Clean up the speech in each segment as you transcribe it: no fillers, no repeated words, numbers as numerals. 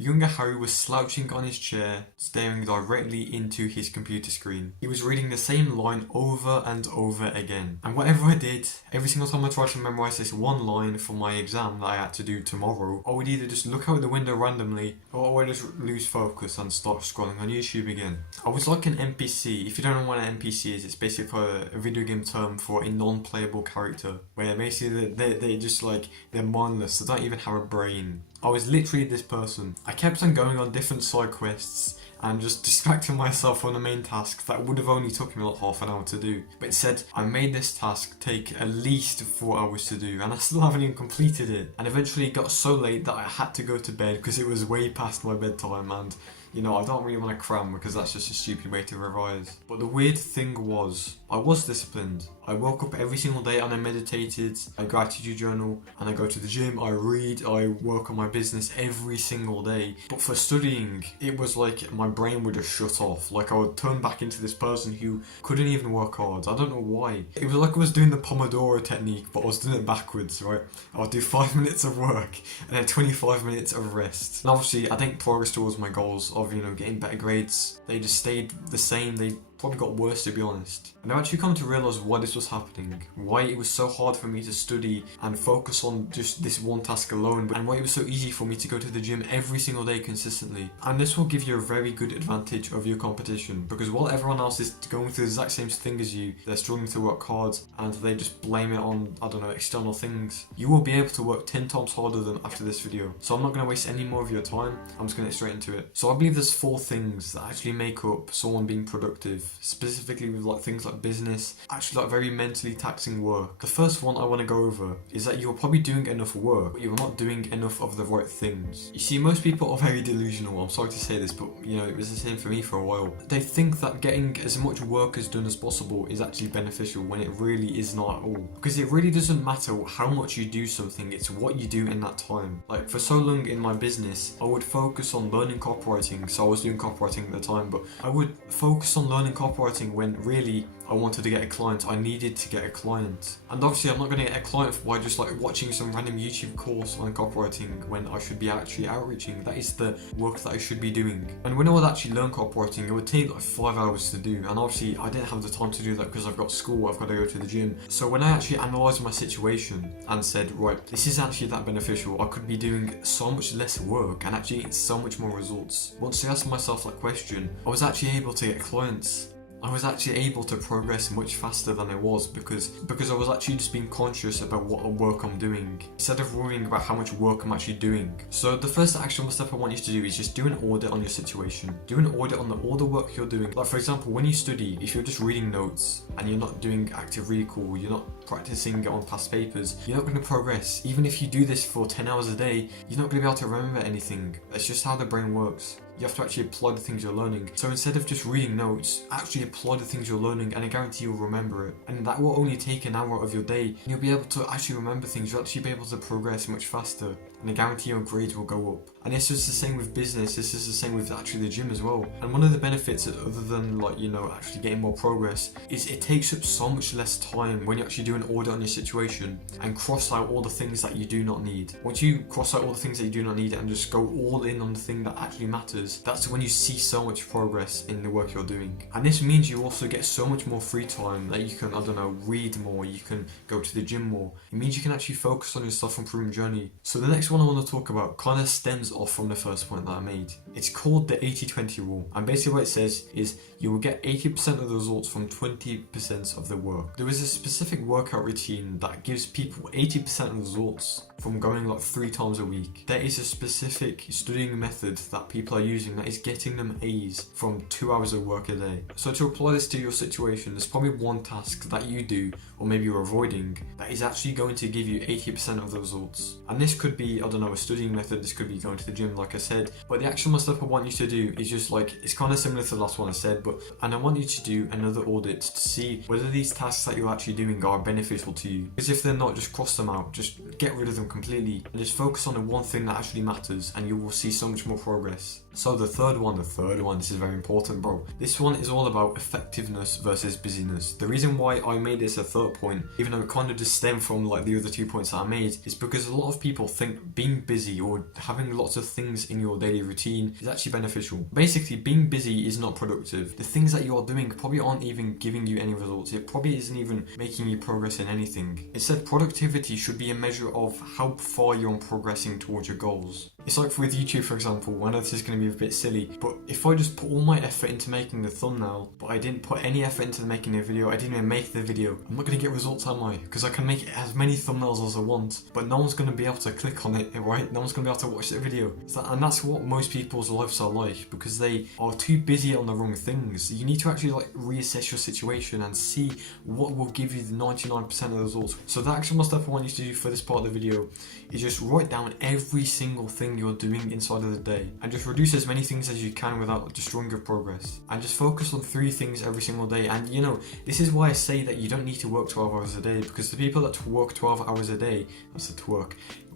Younger Harry was slouching on his chair, staring directly into his computer screen. He was reading the same line over and over again. And whatever I did, every single time I tried to memorize this one line for my exam that I had to do tomorrow, I would either just look out the window randomly, or I would just lose focus and start scrolling on YouTube again. I was like an NPC. If you don't know what an NPC is, it's basically a video game term for a non-playable character, where basically they just like, they're mindless, they don't even have a brain. I was literally this person. I kept on going on different side quests and just distracting myself from the main task that would have only took me like half an hour to do. But instead, I made this task take at least 4 hours to do, and I still haven't even completed it. And eventually it got so late that I had to go to bed because it was way past my bedtime, and you know, I don't really want to cram because that's just a stupid way to revise. But the weird thing was, I was disciplined. I woke up every single day and I meditated, I gratitude journal, and I go to the gym, I read, I work on my business every single day. But for studying, it was like my brain would just shut off. Like I would turn back into this person who couldn't even work hard. I don't know why. It was like I was doing the Pomodoro technique, but I was doing it backwards, right? I would do 5 minutes of work and then 25 minutes of rest. And obviously, I didn't progress towards my goals of, you know, getting better grades. They just stayed the same. They probably got worse, to be honest. And I've actually come to realise why this was happening, why it was so hard for me to study and focus on just this one task alone, and why it was so easy for me to go to the gym every single day consistently. And this will give you a very good advantage over your competition, because while everyone else is going through the exact same thing as you, they're struggling to work hard and they just blame it on, I don't know, external things, you will be able to work 10 times harder than after this video. So I'm not going to waste any more of your time, I'm just going to get straight into it. So I believe there's 4 things that actually make up someone being productive, specifically with like things like business, actually like very mentally taxing work. The first one I want to go over is that you're probably doing enough work, but you're not doing enough of the right things. You see, most people are very delusional. I'm sorry to say this, but you know, it was the same for me for a while. They think that getting as much work as done as possible is actually beneficial, when it really is not at all. Because it really doesn't matter how much you do something, it's what you do in that time. Like for so long in my business, I would focus on learning copywriting, so I was doing copywriting at the time, but I would focus on learning copywriting when really I wanted to get a client. I needed to get a client. And obviously I'm not going to get a client by just like watching some random YouTube course on copywriting when I should be actually outreaching. That is the work that I should be doing. And when I would actually learn copywriting, it would take like 5 hours to do. And obviously I didn't have the time to do that because I've got school, I've got to go to the gym. So when I actually analysed my situation and said, right, this is actually that beneficial, I could be doing so much less work and actually getting so much more results. Once I asked myself that question, I was actually able to get clients. I was actually able to progress much faster than I was because I was actually just being conscious about what work I'm doing instead of worrying about how much work I'm actually doing. So the first actionable step I want you to do is just do an audit on your situation. Do an audit on all the work you're doing. Like for example, when you study, if you're just reading notes and you're not doing active recall, you're not practicing on past papers, you're not going to progress. Even if you do this for 10 hours a day, you're not going to be able to remember anything. That's just how the brain works. You have to actually apply the things you're learning. So instead of just reading notes, actually apply the things you're learning, and I guarantee you'll remember it. And that will only take an hour of your day, and you'll be able to actually remember things. You'll actually be able to progress much faster, and I guarantee your grades will go up. And this is the same with business, this is the same with actually the gym as well. And one of the benefits, other than like, you know, actually getting more progress, is it takes up so much less time when you actually do an audit on your situation and cross out all the things that you do not need. Once you cross out all the things that you do not need and just go all in on the thing that actually matters, that's when you see so much progress in the work you're doing. And this means you also get so much more free time that you can, I don't know, read more, you can go to the gym more. It means you can actually focus on your self-improvement journey. So the next one I want to talk about kind of stems off from the first point that I made. It's called the 80-20 rule, and basically what it says is you will get 80% of the results from 20% of the work. There is a specific workout routine that gives people 80% of the results from going like 3 times a week. There is a specific studying method that people are using that is getting them A's from 2 hours of work a day. So to apply this to your situation, there's probably one task that you do, or maybe you're avoiding, that is actually going to give you 80% of the results. And this could be, I don't know, a studying method, this could be going to the gym like I said, but the actual stuff I want you to do is just like, it's kind of similar to the last one I said, and I want you to do another audit to see whether these tasks that you're actually doing are beneficial to you. Because if they're not, just cross them out, just get rid of them completely and just focus on the one thing that actually matters, and you will see so much more progress. So the third one, this is very important, bro. This one is all about effectiveness versus busyness. The reason why I made this a third point, even though it kind of just stemmed from like the other 2 points that I made, is because a lot of people think being busy or having lots of things in your daily routine is actually beneficial. Basically, being busy is not productive. The things that you are doing probably aren't even giving you any results. It probably isn't even making you progress in anything. Instead, productivity should be a measure of how far you're progressing towards your goals. It's like with YouTube, for example. I know this is going to be a bit silly, but if I just put all my effort into making the thumbnail, but I didn't put any effort into making the video, I didn't even make the video, I'm not going to get results, am I? Because I can make as many thumbnails as I want, but no one's going to be able to click on it, right? No one's going to be able to watch the video. And that's what most people's lives are like, because they are too busy on the wrong things. You need to actually like reassess your situation and see what will give you the 99% of the results. So the actual step I want you to do for this part of the video is just write down every single thing you're doing inside of the day, and just reduce as many things as you can without destroying your progress, and just focus on 3 things every single day. And you know, this is why I say that you don't need to work 12 hours a day, because the people that work 12 hours a day,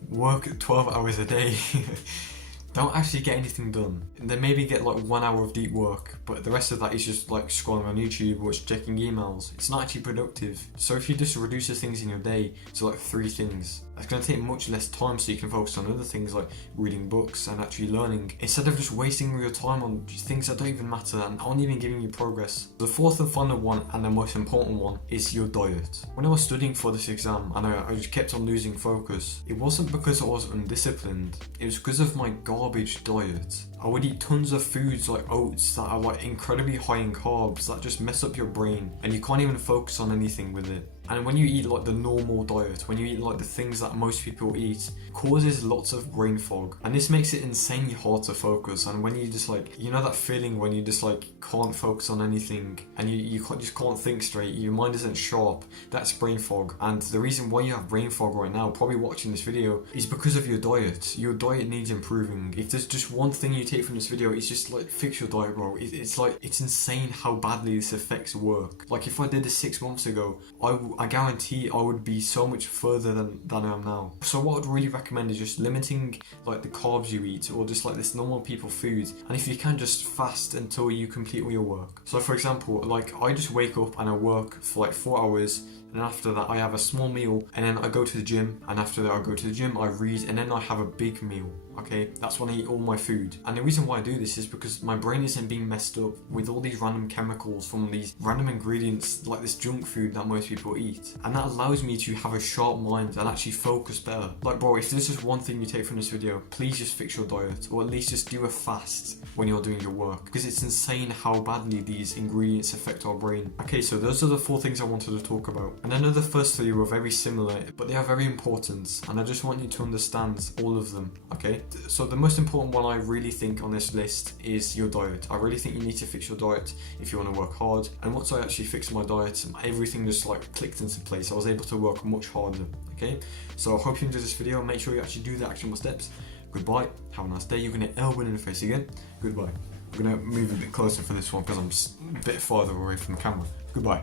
work 12 hours a day don't actually get anything done. They maybe get like 1 hour of deep work, but the rest of that is just like scrolling on YouTube or just checking emails. It's not actually productive. So if you just reduce the things in your day to like 3 things, that's going to take much less time, so you can focus on other things like reading books and actually learning, instead of just wasting your time on things that don't even matter and aren't even giving you progress. The fourth and final one, and the most important one, is your diet. When I was studying for this exam and I just kept on losing focus, it wasn't because I was undisciplined, it was because of my garbage diet. I would eat tons of foods like oats that are like incredibly high in carbs that just mess up your brain, and you can't even focus on anything with it. And when you eat like the normal diet, when you eat like the things that most people eat, it causes lots of brain fog, and this makes it insanely hard to focus. And when you just like, you know that feeling when you just like can't focus on anything and you just can't think straight, your mind isn't sharp, that's brain fog. And the reason why you have brain fog right now, probably watching this video, is because of your diet. Your diet needs improving. If there's just one thing you take from this video, it's just like fix your diet, bro. It's insane how badly this affects work. Like if I did this 6 months ago, I guarantee I would be so much further than I am now. So what I'd really recommend is just limiting like the carbs you eat, or just like this normal people food, and if you can, just fast until you complete all your work. So for example, like I just wake up and I work for like 4 hours, and after that I have a small meal, and then I go to the gym, and after that I go to the gym, I read, and then I have a big meal. Okay, that's when I eat all my food. And the reason why I do this is because my brain isn't being messed up with all these random chemicals from these random ingredients like this junk food that most people eat, and that allows me to have a sharp mind and actually focus better. Like bro, if there's just one thing you take from this video, please just fix your diet, or at least just do a fast when you're doing your work, because it's insane how badly these ingredients affect our brain. Okay, so those are the 4 things I wanted to talk about, and I know the first 3 were very similar, but they are very important, and I just want you to understand all of them. Okay, so the most important one I really think on this list is your diet. I really think you need to fix your diet if you want to work hard, and once I actually fixed my diet, everything just like clicked into place. I was able to work much harder. Okay, so I hope you enjoyed this video. Make sure you actually do the actionable steps. Goodbye, have a nice day. You're gonna get elbow in the face again. Goodbye. I'm gonna move a bit closer for this one because I'm a bit farther away from the camera. Goodbye.